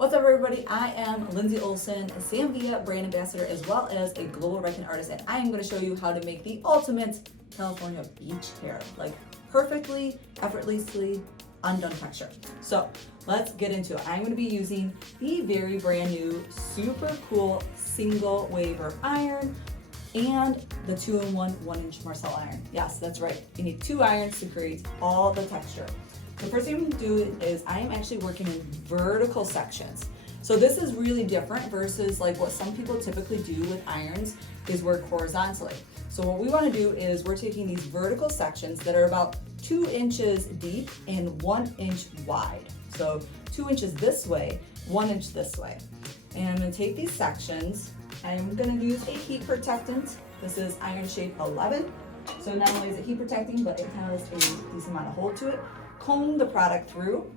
What's up, everybody? I am Lindsey Olson, a Zambia brand ambassador, as well as a global Redken artist, and I am going to show you how to make the ultimate California beach hair, like perfectly, effortlessly undone texture. So let's get into it. I'm going to be using the very brand new, super cool single waver iron and the 2-in-1 1-inch Marcel iron. Yes, that's right. You need 2 irons to create all the texture. The first thing I'm going to do is I am actually working in vertical sections. So this is really different versus like what some people typically do with irons is work horizontally. So what we want to do is we're taking these vertical sections that are about 2 inches deep and 1 inch wide. So 2 inches this way, 1 inch this way. And I'm going to take these sections. I'm going to use a heat protectant. This is Iron Shape 11. So not only is it heat protecting, but it has a decent amount of hold to it. Comb the product through,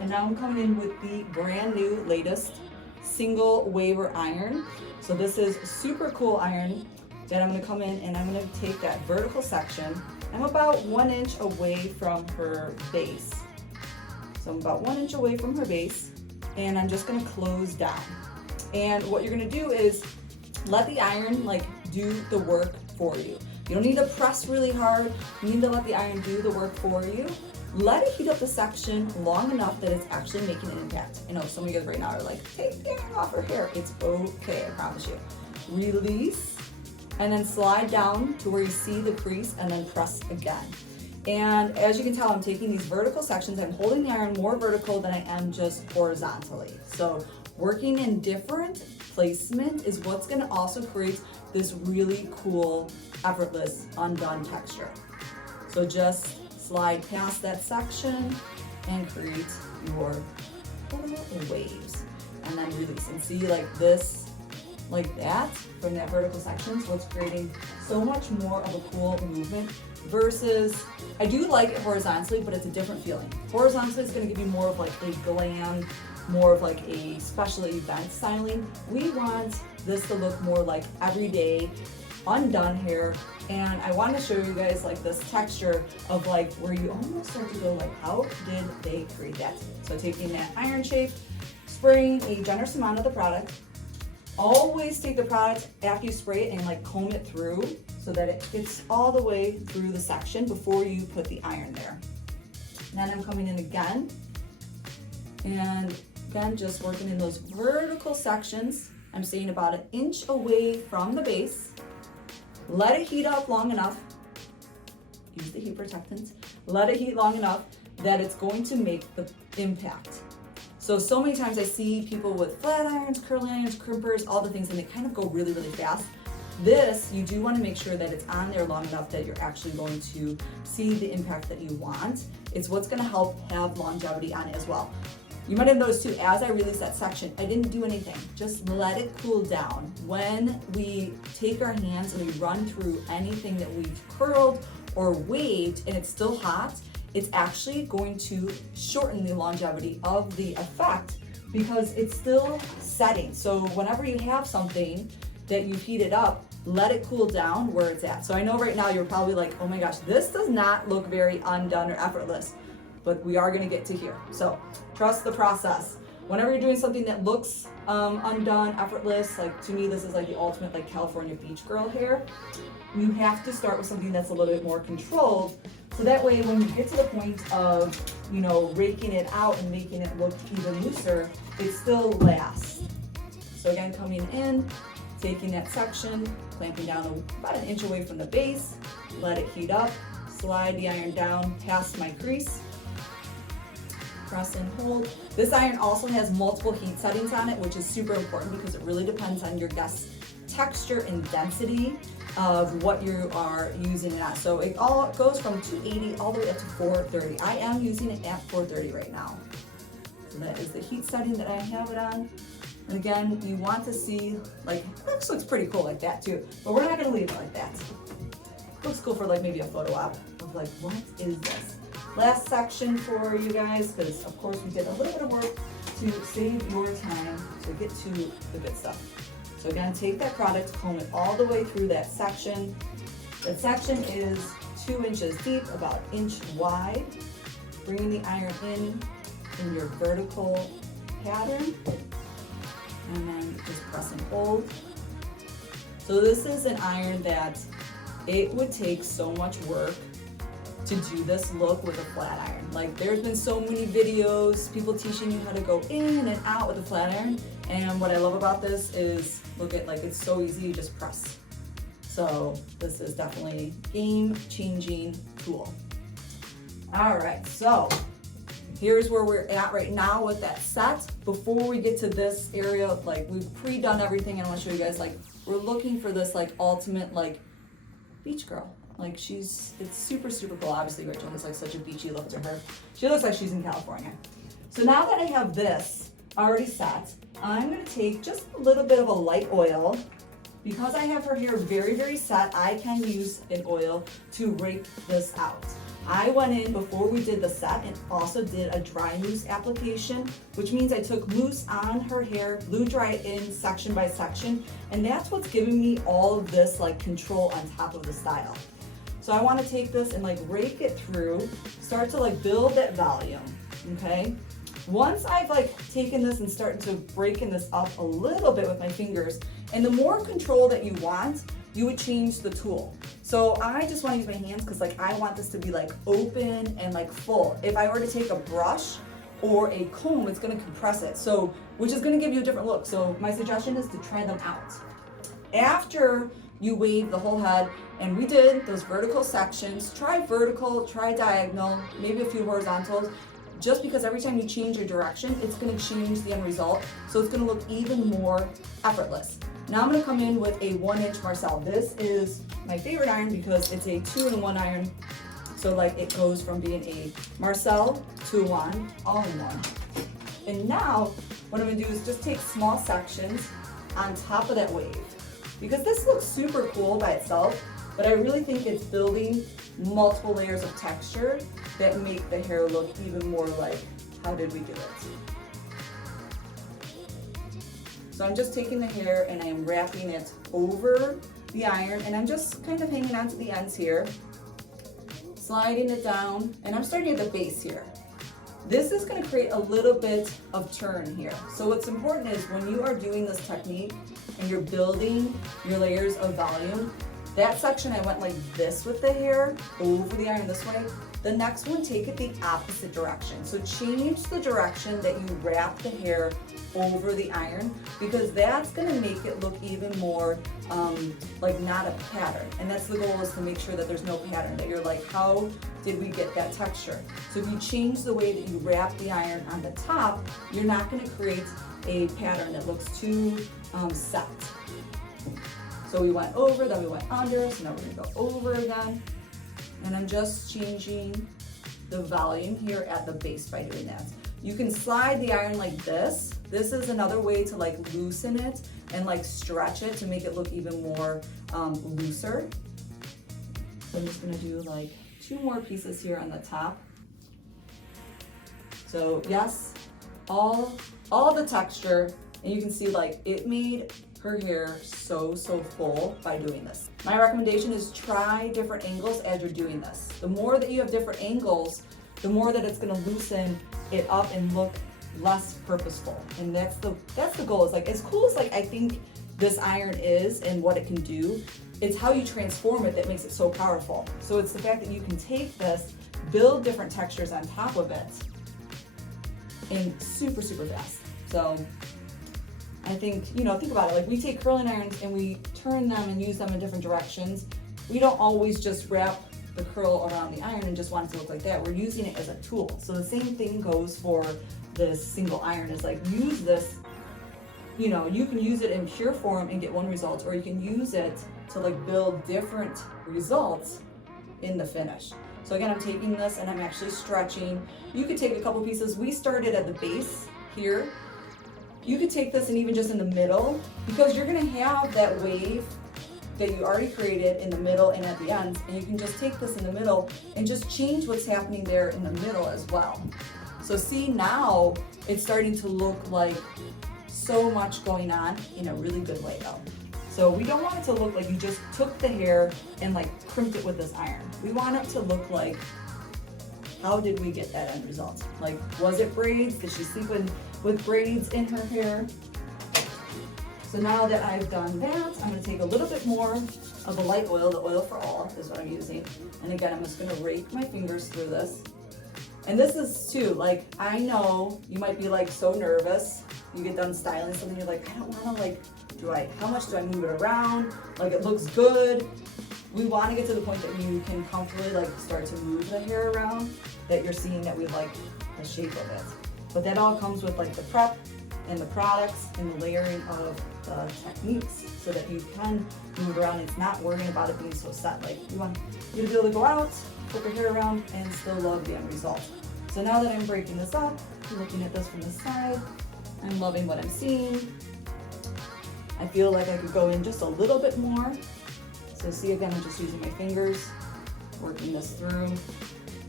and now I'm coming in with the brand new latest single waver iron. So this is super cool iron that I'm going to come in and I'm going to take that vertical section. I'm about 1 inch away from her base. So I'm about 1 inch away from her base, and I'm just going to close down. And what you're going to do is let the iron like do the work for you. You don't need to press really hard. You need to let the iron do the work for you. Let it heat up the section long enough that it's actually making an impact. I know some of you guys right now are like, take the iron off her hair. It's okay, I promise you. Release, and then slide down to where you see the crease, and then press again. And as you can tell, I'm taking these vertical sections. I'm holding the iron more vertical than I am just horizontally. So working in different placement is what's gonna also create this really cool, effortless, undone texture. So just slide past that section and create your little waves, and then release. And see, like this, like that, from that vertical section is what's creating so much more of a cool movement versus, I do like it horizontally, but it's a different feeling. Horizontally is going to give you more of like a glam, more of like a special event styling. We want this to look more like everyday, undone hair. And I want to show you guys like this texture of like where you almost start to go like, how did they create that? So taking that iron shape, spraying a generous amount of the product. Always take the product after you spray it and like comb it through so that it gets all the way through the section before you put the iron there. And then I'm coming in again, and again just working in those vertical sections. I'm staying about 1 inch away from the base. Let it heat up long enough, use the heat protectants, let it heat long enough that it's going to make the impact. So many times I see people with flat irons, curling irons, crimpers, all the things, and they kind of go really, really fast. This, you do want to make sure that it's on there long enough that you're actually going to see the impact that you want. It's what's going to help have longevity on it as well. You might have noticed too, as I released that section, I didn't do anything. Just let it cool down. When we take our hands and we run through anything that we've curled or waved and it's still hot, it's actually going to shorten the longevity of the effect because it's still setting. So whenever you have something that you've heated up, let it cool down where it's at. So I know right now you're probably like, oh my gosh, this does not look very undone or effortless. But we are going to get to here. So trust the process. Whenever you're doing something that looks undone, effortless, like to me this is like the ultimate like California beach girl hair, you have to start with something that's a little bit more controlled. So that way when you get to the point of, you know, raking it out and making it look even looser, it still lasts. So again, coming in, taking that section, clamping down about 1 inch away from the base, let it heat up, slide the iron down past my crease, press and hold. This iron also has multiple heat settings on it, which is super important because it really depends on your guest's texture and density of what you are using it at. So it all goes from 280 all the way up to 430. I am using it at 430 right now. So that is the heat setting that I have it on. And again, you want to see, like, this looks pretty cool like that too, but we're not gonna leave it like that. Looks cool for like maybe a photo op of like, what is this? Last section for you guys, because of course we did a little bit of work to save your time to get to the good stuff. So again, take that product, comb it all the way through that section. That section is 2 inches deep, about 1 inch wide. Bringing the iron in your vertical pattern, and then just press and hold. So this is an iron that it would take so much work to do this look with a flat iron. Like there's been so many videos, people teaching you how to go in and out with a flat iron. And what I love about this is, look at, like, it's so easy, you just press. So this is definitely a game-changing tool. All right, so here's where we're at right now with that set. Before we get to this area, like we've pre-done everything, and I want to show you guys, like, we're looking for this like ultimate like beach girl. Like it's super, super cool. Obviously Rachel has like such a beachy look to her. She looks like she's in California. So now that I have this already set, I'm gonna take just a little bit of a light oil. Because I have her hair very, very set, I can use an oil to rake this out. I went in before we did the set and also did a dry mousse application, which means I took mousse on her hair, blew dry it in section by section, and that's what's giving me all of this like control on top of the style. So I want to take this and like rake it through, start to like build that volume, okay? Once I've like taken this and started to breaking this up a little bit with my fingers, and the more control that you want, you would change the tool. So I just want to use my hands because like I want this to be like open and like full. If I were to take a brush or a comb, it's going to compress it. So, which is going to give you a different look. So my suggestion is to try them out. After you wave the whole head, and we did those vertical sections, try vertical, try diagonal, maybe a few horizontals, just because every time you change your direction, it's going to change the end result. So it's going to look even more effortless. Now I'm going to come in with a 1-inch Marcel. This is my favorite iron because it's a 2-in-1 iron. So like it goes from being a Marcel to one, all in one. And now what I'm going to do is just take small sections on top of that wave. Because this looks super cool by itself, but I really think it's building multiple layers of texture that make the hair look even more like, how did we do it? So I'm just taking the hair and I am wrapping it over the iron, and I'm just kind of hanging on to the ends here, sliding it down, and I'm starting at the base here. This is going to create a little bit of turn here. So what's important is when you are doing this technique and you're building your layers of volume, that section I went like this with the hair over the iron this way. The next one, take it the opposite direction. So change the direction that you wrap the hair over the iron, because that's gonna make it look even more like not a pattern. And that's the goal, is to make sure that there's no pattern, that you're like, how did we get that texture? So if you change the way that you wrap the iron on the top, you're not gonna create a pattern that looks too set. So we went over, then we went under, so now we're gonna go over again. And I'm just changing the volume here at the base by doing that. You can slide the iron like this. This is another way to like loosen it and like stretch it to make it look even more looser. So I'm just gonna do like 2 more pieces here on the top. So yes, all the texture, and you can see like it made her hair so full by doing this. My recommendation is try different angles as you're doing this. The more that you have different angles, the more that it's gonna loosen it up and look less purposeful. And that's the goal. Is like, as cool as like I think this iron is and what it can do, it's how you transform it that makes it so powerful. So it's the fact that you can take this, build different textures on top of it, and super fast. So I think, you know, think about it, like we take curling irons and we turn them and use them in different directions. We don't always just wrap the curl around the iron and just want it to look like that. We're using it as a tool. So the same thing goes for this single iron, is like, use this, you know, you can use it in pure form and get one result, or you can use it to like build different results in the finish. So again, I'm taking this and I'm actually stretching. You could take a couple pieces. We started at the base here. You could take this and even just in the middle, because you're gonna have that wave that you already created in the middle and at the ends, and you can just take this in the middle and just change what's happening there in the middle as well. So see, now it's starting to look like so much going on in a really good way though. So we don't want it to look like you just took the hair and like crimped it with this iron. We want it to look like how did we get that end result? Like, was it braids? Did she sleep with braids in her hair? So now that I've done that, I'm gonna take a little bit more of the light oil, the oil for all is what I'm using. And again, I'm just gonna rake my fingers through this. And this is too, like, I know you might be like so nervous. You get done styling something, you're like, I don't wanna like, how much do I move it around? Like, it looks good. We wanna get to the point that you can comfortably like start to move the hair around, that you're seeing that we like the shape of it. But that all comes with like the prep and the products and the layering of the techniques so that you can move around. It's not worrying about it being so set. Like, you want you to be able to go out, flip your hair around, and still love the end result. So now that I'm breaking this up, looking at this from the side, I'm loving what I'm seeing. I feel like I could go in just a little bit more. So see, again, I'm just using my fingers, working this through,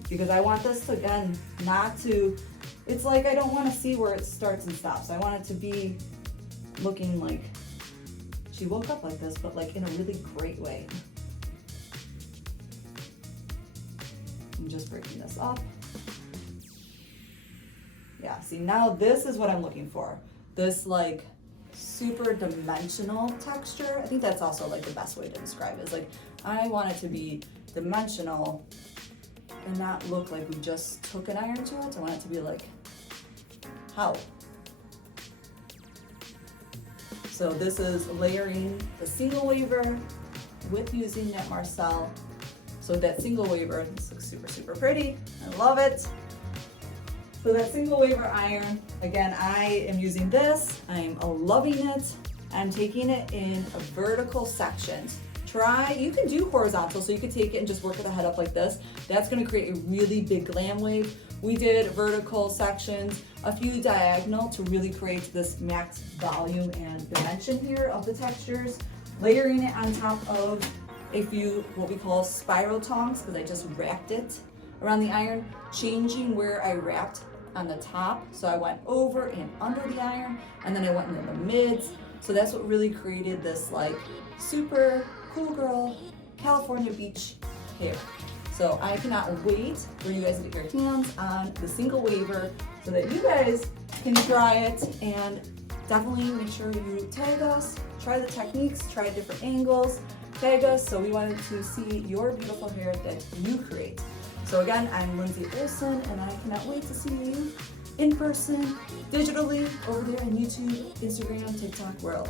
because I want this to, again, not to, it's like I don't want to see where it starts and stops. I want it to be looking like she woke up like this, but like in a really great way. I'm just breaking this up. Yeah, see, now this is what I'm looking for. This like super dimensional texture. I think that's also like the best way to describe it. Is like, I want it to be dimensional and not look like we just took an iron to it. I want it to be like, how? So this is layering the single waver with using that Marcel. So that single waver, this looks super, super pretty. I love it. So that single waver iron, again, I am using this. I'm loving it. I'm taking it in a vertical sections. You can do horizontal, so you could take it and just work with the head up like this. That's gonna create a really big glam wave. We did vertical sections, a few diagonal to really create this max volume and dimension here of the textures. Layering it on top of a few, what we call spiral tongs, because I just wrapped it around the iron, changing where I wrapped on the top. So I went over and under the iron, and then I went in the mids. So that's what really created this like super cool girl California beach hair. So I cannot wait for you guys to get your hands on the single waver so that you guys can try it, and definitely make sure you tag us, try the techniques, try different angles, tag us, so we wanted to see your beautiful hair that you create. So again, I'm Lindsey Olson, and I cannot wait to see you in person, digitally, over there in YouTube, Instagram, TikTok world.